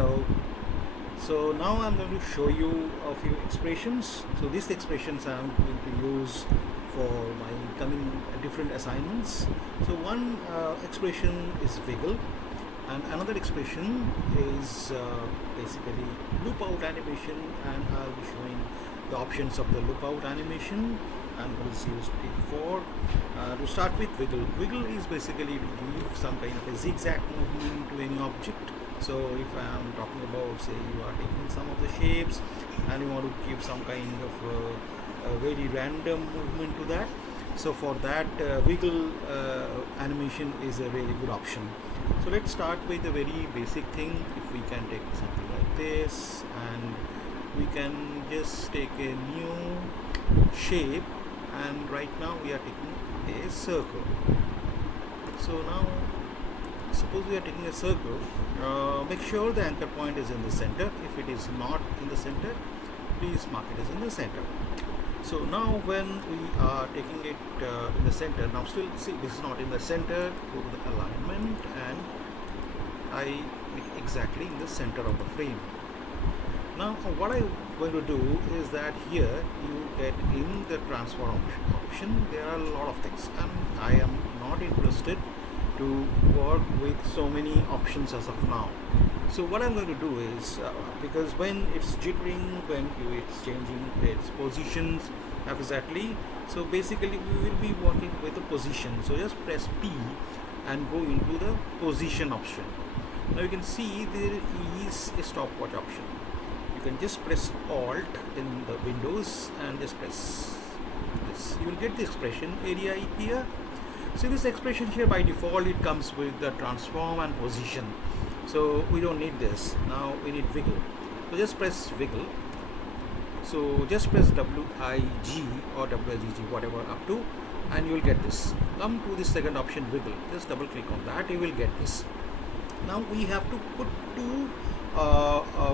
Hello. So now I'm going to show you a few expressions. So these expressions I'm going to use for my coming different assignments. So one expression is wiggle, and another expression is basically loopout animation, and I'll be showing the options of the loopout animation and what is used for. To start with, wiggle. Wiggle is basically to give some kind of a zigzag movement to any object. So if I am talking about, say, you are taking some of the shapes and you want to give some kind of a very random movement to that, so for that wiggle animation is a really good option. So let's start with a very basic thing. If we can take something like this, and we can just take a new shape, and right now we are taking a circle. So now suppose we are taking a circle, make sure the anchor point is in the center. If it is not in the center, please mark it as in the center. So now when we are taking it in the center, now still see this is not in the center, go to the alignment and I make exactly in the center of the frame. Now what I'm going to do is that here you get in the transform option, there are a lot of things, and I am not interested to work with so many options as of now. So what I'm going to do is, because when it's jittering, when it's changing its positions exactly, so basically we will be working with the position. So just press P and go into the position option. Now you can see there is a stopwatch option. You can just press Alt in the Windows and just press this. You will get the expression area here. So this expression here by default it comes with the transform and position, so we don't need this. Now we need wiggle, so just press wiggle. So just press WIG or WIGG, whatever up to, and you will get this. Come to the second option, wiggle, just double click on that, you will get this. Now we have to put two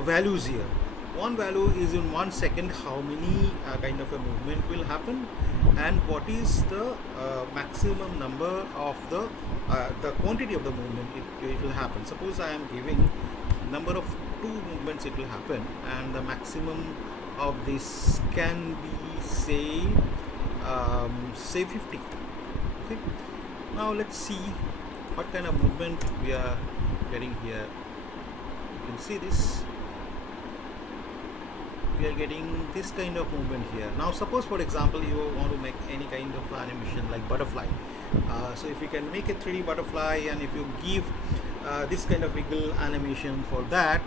values here. One value is in 1 second how many kind of a movement will happen, and what is the maximum number of the quantity of the movement it will happen. Suppose I am giving number of 2 movements it will happen, and the maximum of this can be say 50. Okay, now let's see what kind of movement we are getting here. You can see this, we are getting this kind of movement here. Now suppose for example you want to make any kind of animation like butterfly, so if you can make a 3D butterfly, and if you give this kind of wiggle animation for that,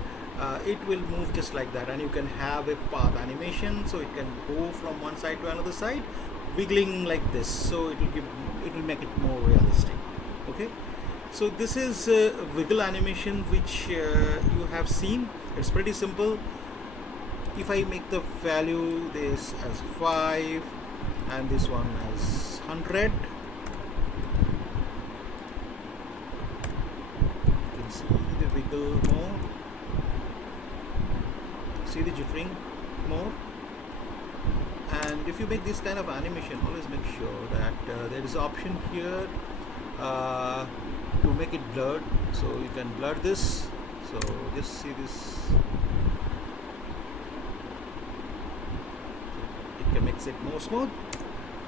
it will move just like that, and you can have a path animation, so it can go from one side to another side wiggling like this, so it will make it more realistic. Okay, so this is wiggle animation which you have seen. It's pretty simple. If I make the value this as 5 and this one as 100, you can see the wiggle more, see the jittering more. And if you make this kind of animation, always make sure that there is an option here to make it blurred, so you can blur this. So just see this, makes it more smooth.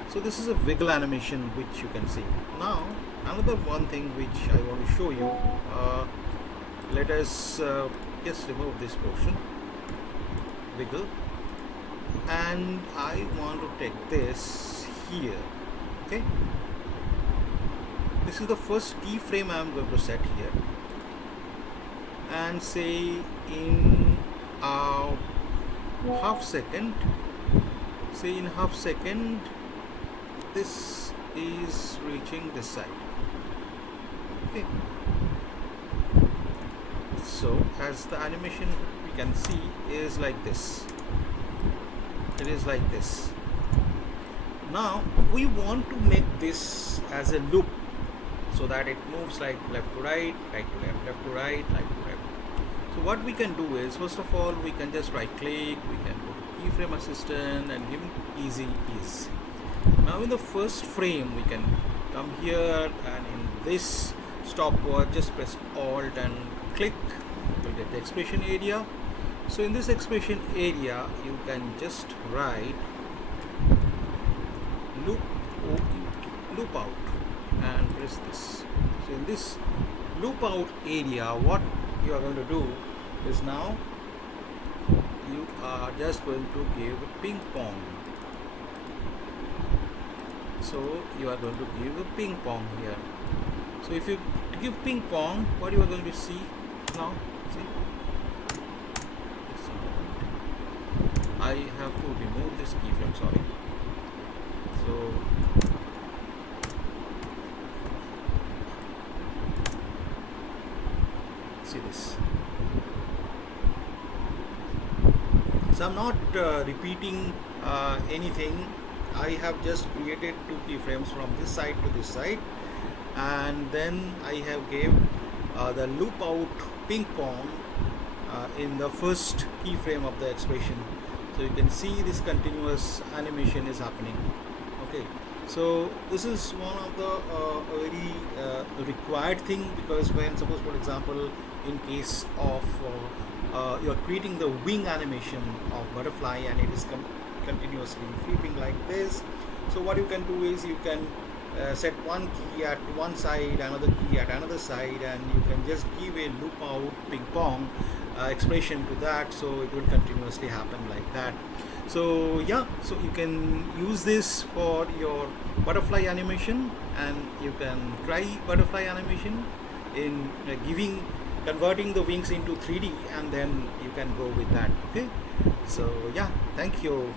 So this is a wiggle animation which you can see. Now another one thing which I want to show you, let us just remove this portion, wiggle, and I want to take this here. Okay, this is the first keyframe I am going to set here, and say in half second, say in half second this is reaching this side. Okay, so as the animation we can see is like this, it is like this. Now we want to make this as a loop, so that it moves like left to right, right to left, left to right, right to left. So what we can do is, first of all, we can just right click, we can go to keyframe assistant and give it easy ease. Now in the first frame we can come here, and in this stopwatch just press Alt and click, you will get the expression area. So in this expression area you can just write loop loop out and press this. So in this loop out area, what you are going to do is now you are just going to give a ping pong. So you are going to give a ping pong here. So if you give ping pong, what you are going to see now, see, I have to remove this keyframe, sorry. So see this. So I'm not repeating anything. I have just created 2 keyframes from this side to this side, and then I have gave the loop out ping pong in the first keyframe of the expression. So you can see this continuous animation is happening. Okay, so this is one of the very required thing, because when, suppose for example, in case of you are creating the wing animation of butterfly and it is continuously flipping like this, so what you can do is you can set one key at one side, another key at another side, and you can just give a loop out ping pong expression to that, so it will continuously happen like that. So yeah, so you can use this for your butterfly animation, and you can try butterfly animation in converting the wings into 3D, and then you can go with that. Okay, so yeah, thank you.